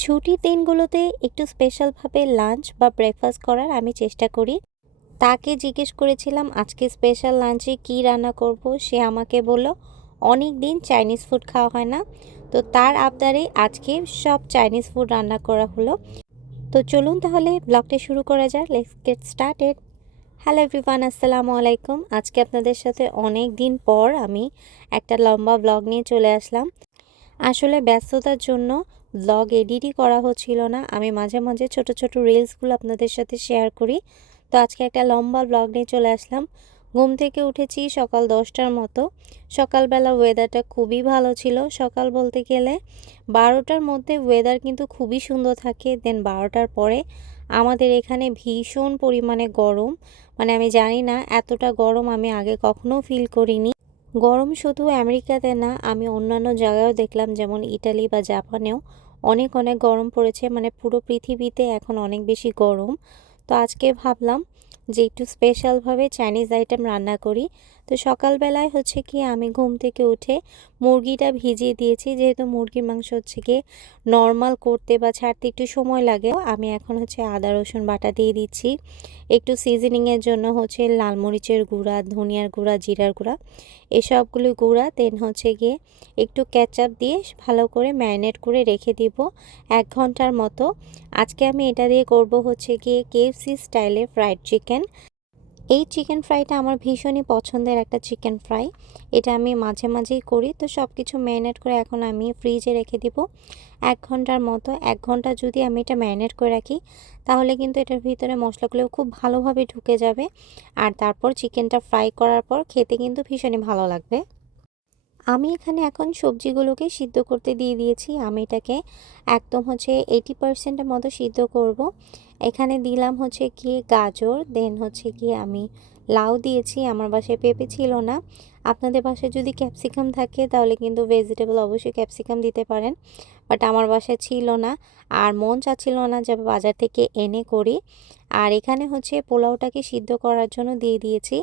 ছুটির দিনগুলোতে একটু স্পেশালভাবে লাঞ্চ বা ব্রেকফাস্ট করার আমি চেষ্টা করি। তাকে জিজ্ঞেস করেছিলাম, আজকে স্পেশাল লাঞ্চে কি রান্না করব? সে আমাকে বলল, অনেক দিন চাইনিজ ফুড খাওয়া হয় না। তো তার আবদারে আজকে সব চাইনিজ ফুড রান্না করা হলো। তো চলুন তাহলে ব্লগটা শুরু করা যাক। Let's get started hello everyone আসসালামু আলাইকুম। আজকে আপনাদের সাথে অনেক দিন পর আমি একটা লম্বা ব্লগ নিয়ে চলে আসলাম। আসলে ব্যস্ততার জন্য ব্লগ এডিটই করা হচ্ছিল না। আমি মাঝে মাঝে ছোট ছোট রিলসগুলো আপনাদের সাথে শেয়ার করি। তো আজকে একটা লম্বা ব্লগ নিয়ে চলে আসলাম। ঘুম থেকে উঠেছি সকাল দশটার মতো। সকালবেলা ওয়েদারটা খুবই ভালো ছিল। সকাল বলতে গেলে বারোটার মধ্যে ওয়েদার কিন্তু খুবই সুন্দর থাকে। দেন বারোটার পরে আমাদের এখানে ভীষণ পরিমাণে গরম। মানে আমি জানি না এতটা গরম আমি আগে কখনো ফিল করিনি। গরম শুধু আমেরিকাতে না, আমি অন্যান্য জায়গায়ও দেখলাম যেমন ইটালি বা জাপানেও অনেক অনেক গরম পড়েছে। মানে পুরো পৃথিবীতে এখন অনেক বেশি গরম। তো আজকে ভাবলাম যে একটু স্পেশালভাবে চাইনিজ আইটেম রান্না করি। তো সকালবেলায় হচ্ছে কি, আমি ঘুম থেকে উঠে মুরগিটা ভিজিয়ে দিয়েছি। যেহেতু মুরগির মাংস হচ্ছে কি নর্মাল করতে বা ছাড়তে একটু সময় লাগে। আমি এখন হচ্ছে আদা, রসুন বাটা দিয়ে দিচ্ছি। একটু সিজনিংয়ের জন্য হচ্ছে লাল মরিচের গুঁড়া, ধনিয়ার গুঁড়া, জিরার গুঁড়া, এসবগুলো গুঁড়া দেন হচ্ছে গিয়ে একটু ক্যাচআপ দিয়ে ভালো করে ম্যারিনেট করে রেখে দিব এক ঘণ্টার মতো। আজকে আমি এটা দিয়ে করব হচ্ছে গিয়ে কেএফসি স্টাইলে ফ্রাইড চিকেন এই চিকেন ফ্রাইটা আমার ভীষণই পছন্দের একটা চিকেন ফ্রাই এটা আমি মাঝে মাঝেই করি, তো সব কিছু ম্যারিনেট করে এখন আমি ফ্রিজে রেখে দিব। এক ঘণ্টার মতো, এক ঘণ্টা যদি আমি এটা ম্যারিনেট করে রাখি, তাহলে কিন্তু এটার ভিতরে মশলাগুলো খুব ভালোভাবে ঢুকে যাবে। আর তারপর চিকেনটা ফ্রাই করার পর খেতে কিন্তু ভীষণই ভালো লাগবে। আমি এখানে এখন সবজিগুলোকে সিদ্ধ করতে দিয়ে দিয়েছি। আমি এটাকে একদম হচ্ছে এইটি পার্সেন্টের মতো সিদ্ধ করব। এখানে দিলাম হচ্ছে গিয়ে গাজর দেন হচ্ছে গিয়ে আমি লাউ দিয়েছি, আমার বাসায় পেঁপে ছিল না। আপনাদের বাসায় যদি ক্যাপসিকাম থাকে তাহলে কিন্তু ভেজিটেবল অবশ্যই ক্যাপসিকাম দিতে পারেন বাট আমার বাসায় ছিল না। আর মন চাচ্ছিল না যে বাজার থেকে এনে করি। আর এখানে হচ্ছে পোলাওটাকে সিদ্ধ করার জন্য দিয়ে দিয়েছি।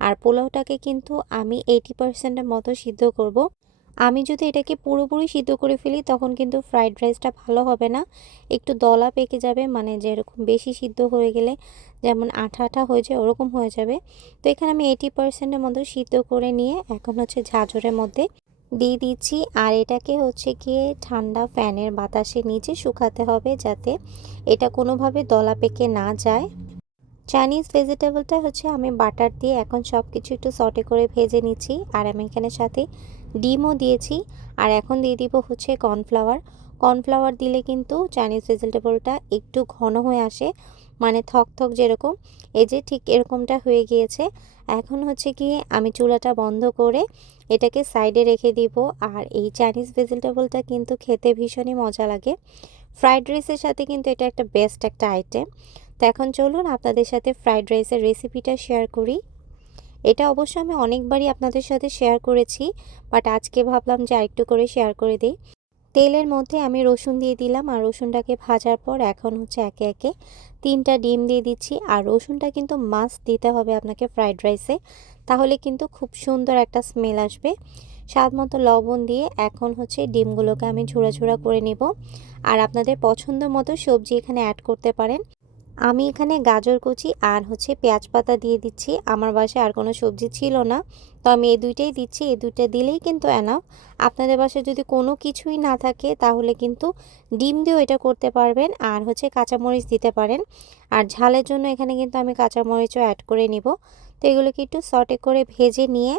আর পোলাওটাকে কিন্তু আমি এইটি পার্সেন্টের মতো সিদ্ধ করব। আমি যদি এটাকে পুরোপুরি সিদ্ধ করে ফেলি, তখন কিন্তু ফ্রাইড রাইসটা ভালো হবে না। একটু দলা পেকে যাবে মানে যেরকম বেশি সিদ্ধ হয়ে গেলে যেমন আঠা আঠা হয়ে যায়, ওরকম হয়ে যাবে। তো এখানে আমি এইটি পার্সেন্টের মতো সিদ্ধ করে নিয়ে এখন হচ্ছে ঝাঁঝরের মধ্যে দিয়ে দিচ্ছি। আর এটাকে হচ্ছে গিয়ে ঠান্ডা ফ্যানের বাতাসে নিচে শুকাতে হবে যাতে এটা কোনোভাবে দলা পেকে না যায়। চাইনিজ ভেজিটেবলটা হচ্ছে আমি বাটার দিয়ে এখন সব কিছু একটু সটে করে ভেজে নিচ্ছি। আর আমি এখানে সাথে ডিমও দিয়েছি। আর এখন দিয়ে দিব হচ্ছে কর্নফ্লাওয়ার কর্নফ্লাওয়ার দিলে কিন্তু চাইনিজ ভেজিটেবলটা একটু ঘন হয়ে আসে মানে থক থক যেরকম। এই যে ঠিক এরকমটা হয়ে গিয়েছে। এখন হচ্ছে কি আমি চুলাটা বন্ধ করে এটাকে সাইডে রেখে দিব। আর এই চাইনিজ ভেজিটেবলটা কিন্তু খেতে ভীষণই মজা লাগে। ফ্রাইড রাইসের সাথে কিন্তু এটা একটা বেস্ট একটা আইটেম তো এখন চলুন আপনাদের সাথে ফ্রাইড রাইসের রেসিপিটা শেয়ার করি। এটা অবশ্য আমি অনেকবারই আপনাদের সাথে শেয়ার করেছি বাট আজকে ভাবলাম যে আরেকটু করে শেয়ার করে দিই। তেলের মধ্যে আমি রসুন দিয়ে দিলাম, আর রসুনটাকে ভাজার পর এখন হচ্ছে একে একে তিনটা ডিম দিয়ে দিচ্ছি, আর রসুনটা কিন্তু মাছ দিতে হবে আপনাকে ফ্রাইড রাইসে তাহলে কিন্তু খুব সুন্দর একটা স্মেল আসবে। স্বাদ মতো লবণ দিয়ে এখন হচ্ছে ডিমগুলোকে আমি ঝোড়া ঝোড়া করে নেব, আর আপনাদের পছন্দ মতো সবজি এখানে অ্যাড করতে পারেন। আমি এখানে গাজর কুচি আর হচ্ছে পেঁয়াজ পাতা দিয়ে দিচ্ছি। আমার বাসায় আর কোনো সবজি ছিল না। তো আমি এই দুইটাই দিচ্ছি। এই দুইটা দিলেই কিন্তু এনাফ আপনাদের বাসায় যদি কোনো কিছুই না থাকে, তাহলে কিন্তু ডিম দিয়েও এটা করতে পারবেন আর হচ্ছে কাঁচামরিচ দিতে পারেন। আর ঝালের জন্য এখানে কিন্তু আমি কাঁচামরিচও অ্যাড করে নিব। তো এগুলোকে একটু সটে করে ভেজে নিয়ে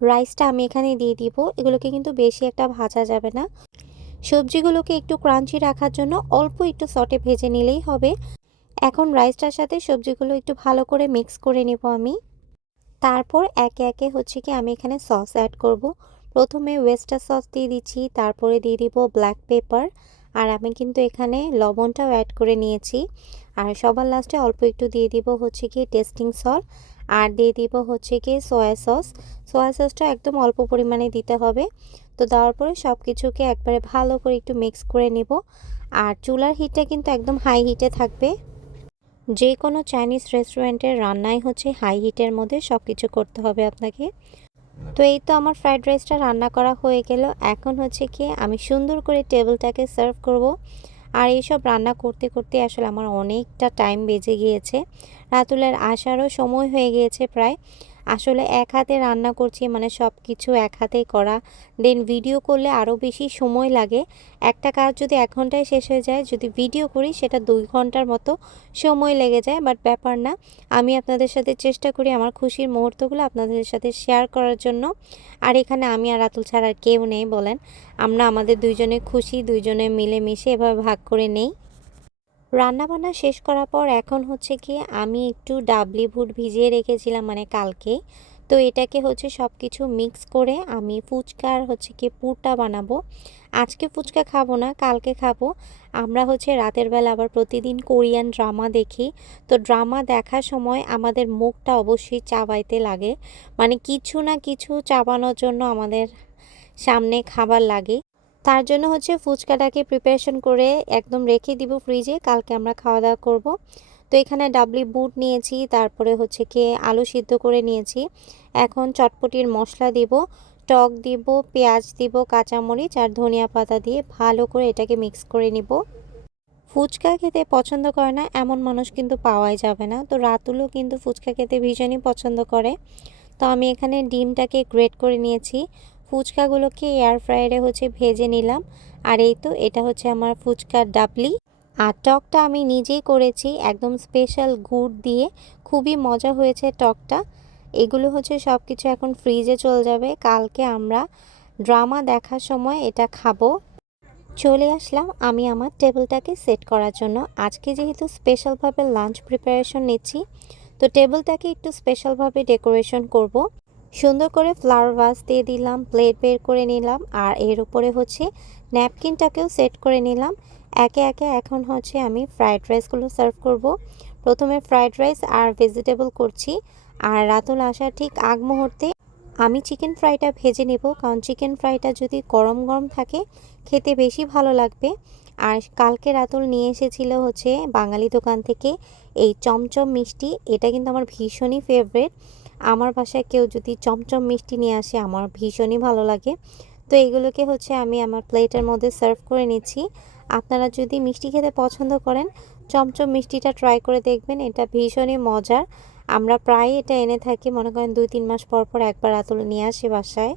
রাইসটা আমি এখানে দিয়ে দিব। এগুলোকে কিন্তু বেশি একটা ভাজা যাবে না। সবজিগুলোকে একটু ক্রাঞ্চি রাখার জন্য অল্প একটু সটে ভেজে নিলেই হবে। এখন রাইসটার সাথে সবজিগুলো একটু ভালো করে মিক্স করে নেব আমি। তারপর একে একে হচ্ছে কি আমি এখানে সস অ্যাড করব। প্রথমে ওয়েস্টার সস দিয়ে দিচ্ছি, তারপরে দিয়ে দিব ব্ল্যাক পেপার আর আমি কিন্তু এখানে লবণটাও অ্যাড করে নিয়েছি। আর সবার লাস্টে অল্প একটু দিয়ে দিব হচ্ছে কি টেস্টিং সল্ট আর দিয়ে দিব হচ্ছে কি সয়া সস সয়া সসটা একদম অল্প পরিমাণে দিতে হবে। তো দেওয়ার পরে সব কিছুকে একবারে ভালো করে একটু মিক্স করে নেব। আর চুলার হিটটা কিন্তু একদম হাই হিটে থাকবে। যে কোনো চাইনিজ রেস্টুরেন্টের রান্নাই হচ্ছে হাই হিটের মধ্যে সব কিছু করতে হবে আপনাকে। তো এই তো আমার ফ্রাইড রাইসটা রান্না করা হয়ে গেল। এখন হচ্ছে কি আমি সুন্দর করে টেবিলটাকে সার্ভ করব। আর এইসব রান্না করতে করতে আসলে আমার অনেকটা টাইম বেজে গিয়েছে। রাতুলের আসারও সময় হয়ে গিয়েছে প্রায়। আসলে এক হাতে রান্না করছি মানে সব কিছু এক হাতেই করা। দেন ভিডিও করলে আরও বেশি সময় লাগে। একটা কাজ যদি এক ঘন্টায় শেষ হয়ে যায়, যদি ভিডিও করি, সেটা দুই ঘণ্টার মতো সময় লেগে যায়। বাট ব্যাপার না, আমি আপনাদের সাথে চেষ্টা করি আমার খুশির মুহূর্তগুলো আপনাদের সাথে শেয়ার করার জন্য। আর এখানে আমি আর আতুল ছাড়া আর কেউ নেই, বলেন। আমরা আমাদের দুইজনে খুশি, দুইজনে মিলে মিশে এভাবে ভাগ করে নেই। রান্নাবান্না শেষ করার পর এখন হচ্ছে কি আমি একটু ডাবলি ভুট ভিজিয়ে রেখেছিলাম মানে কালকে। তো এটাকে হচ্ছে সব কিছু মিক্স করে আমি ফুচকার হচ্ছে কি পুরটা বানাবো। আজকে ফুচকা খাব না, কালকে খাব। আমরা হচ্ছে রাতের বেলা আবার প্রতিদিন কোরিয়ান ড্রামা দেখি। তো ড্রামা দেখার সময় আমাদের মুখটা অবশ্যই চাবাইতে লাগে। মানে কিছু না কিছু চাবানোর জন্য আমাদের সামনে খাবার লাগে। তার জন্য হচ্ছে ফুচকাটাকে প্রিপারেশন করে একদম রেখে দিব ফ্রিজে কালকে আমরা খাওয়া দাওয়া করব। তো এখানে ডাবলি বুট নিয়েছি, তারপরে হচ্ছে কি আলু সিদ্ধ করে নিয়েছি। এখন চটপটির মশলা দিব, টক দিব, পেঁয়াজ দিব, কাঁচামরিচ আর ধনিয়া পাতা দিয়ে ভালো করে এটাকে মিক্স করে নিব। ফুচকা খেতে পছন্দ করে না, এমন মানুষ কিন্তু পাওয়াই যাবে না। তো রাতুলও কিন্তু ফুচকা খেতে ভীষণই পছন্দ করে। তো আমি এখানে ডিমটাকে গ্রেট করে নিয়েছি। ফুচকাগুলোকে এয়ার ফ্রায়ারে হচ্ছে ভেজে নিলাম। আর এই তো, এটা হচ্ছে আমার ফুচকার ডাবলি। আর টকটা আমি নিজেই করেছি, একদম স্পেশাল গুড় দিয়ে। খুবই মজা হয়েছে টকটা। এগুলো হচ্ছে সব কিছু এখন ফ্রিজে চলে যাবে। কালকে আমরা ড্রামা দেখার সময় এটা খাব। চলে আসলাম আমি আমার টেবিলটাকে সেট করার জন্য। আজকে যেহেতু স্পেশালভাবে লাঞ্চ প্রিপারেশন নিচ্ছি, তো টেবিলটাকে একটু স্পেশালভাবে ডেকোরেশন করব। সুন্দর করে ফ্লাওয়ার ভাস দিয়ে দিলাম প্লেট বের করে নিলাম, আর এর উপরে হচ্ছে ন্যাপকিনটাকেও সেট করে নিলাম। একে একে এখন হচ্ছে আমি ফ্রাইড রাইসগুলো সার্ভ করব। প্রথমে ফ্রাইড রাইস আর ভেজিটেবল করছি, আর রাতুল আসার ঠিক আগ মুহূর্তে আমি চিকেন ফ্রাইটা ভেজে নেব, কারণ চিকেন ফ্রাইটা যদি গরম গরম থাকে, খেতে বেশি ভালো লাগবে। আর কালকে রাতুল নিয়ে এসেছিল হচ্ছে বাঙালি দোকান থেকে এই চমচম মিষ্টি, এটা কিন্তু আমার ভীষণই ফেভারেট আমার বাসায় কেউ যদি চমচম মিষ্টি নিয়ে আসে, আমার ভীষণই ভালো লাগে। তো এগুলোকে হচ্ছে আমি আমার প্লেটের মধ্যে সার্ভ করে নিচ্ছি। আপনারা যদি মিষ্টি খেতে পছন্দ করেন, চমচম মিষ্টিটা ট্রাই করে দেখবেন, এটা ভীষণই মজার। আমরা প্রায় এটা এনে থাকি, মনে করেন দুই, তিন মাস পর পর একবার আতুল নিয়ে আসি বাসায়।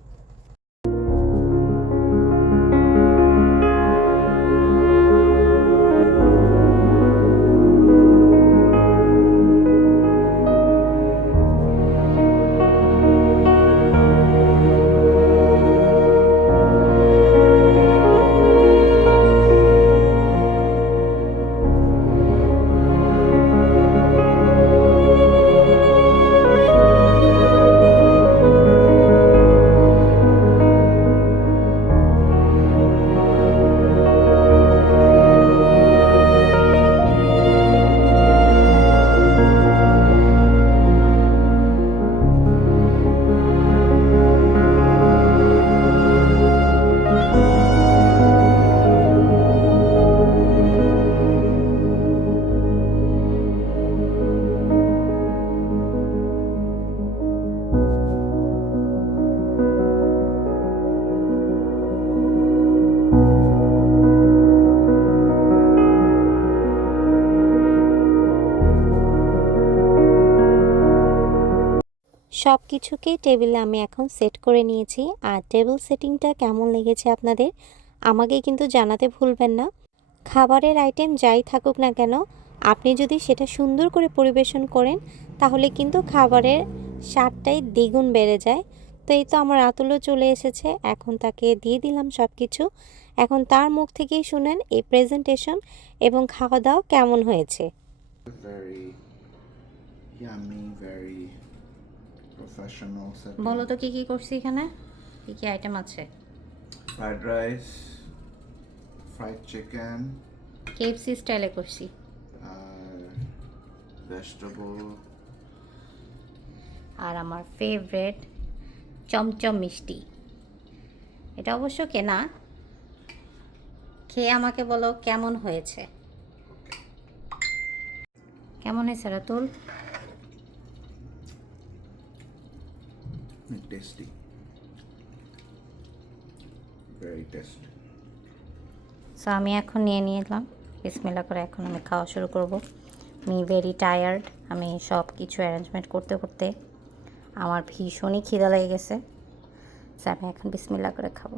সব কিছুকেই টেবিলে আমি এখন সেট করে নিয়েছি। আর টেবিল সেটিংটা কেমন লেগেছে আপনাদের আমাকে কিন্তু জানাতে ভুলবেন না। খাবারের আইটেম যাই থাকুক না কেন আপনি যদি সেটা সুন্দর করে পরিবেশন করেন তাহলে কিন্তু খাবারের স্বাদটাই দ্বিগুণ বেড়ে যায়। তো এই তো আমার আতুলও চলে এসেছে এখন তাকে দিয়ে দিলাম সব কিছু এখন তার মুখ থেকেই শুনেন এই প্রেজেন্টেশন এবং খাওয়া দাওয়া কেমন হয়েছে। Yummy, very professional setting. বলো তো কি কি করছি এখানে? কি কি আইটেম আছে? Fried rice, fried chicken, KFC স্টাইলে করছি। uh, vegetable, আর আমার ফেভারেট চমচম মিষ্টি। এটা অবশ্য কেনা। খেয়ে আমাকে বলো কেমন হয়েছে? কেমন হয়েছে Ratul? Tasty. Very tasty. So আমি এখন নিয়ে নিলাম। বিসমিল্লা করে এখন আমি খাওয়া শুরু করব। মি ভেরি টায়ার্ড আমি সব কিছু অ্যারেঞ্জমেন্ট করতে করতে আমার ভীষণই খিদা লেগে গেছে। সো আমি এখন বিসমিল্লা করে খাব।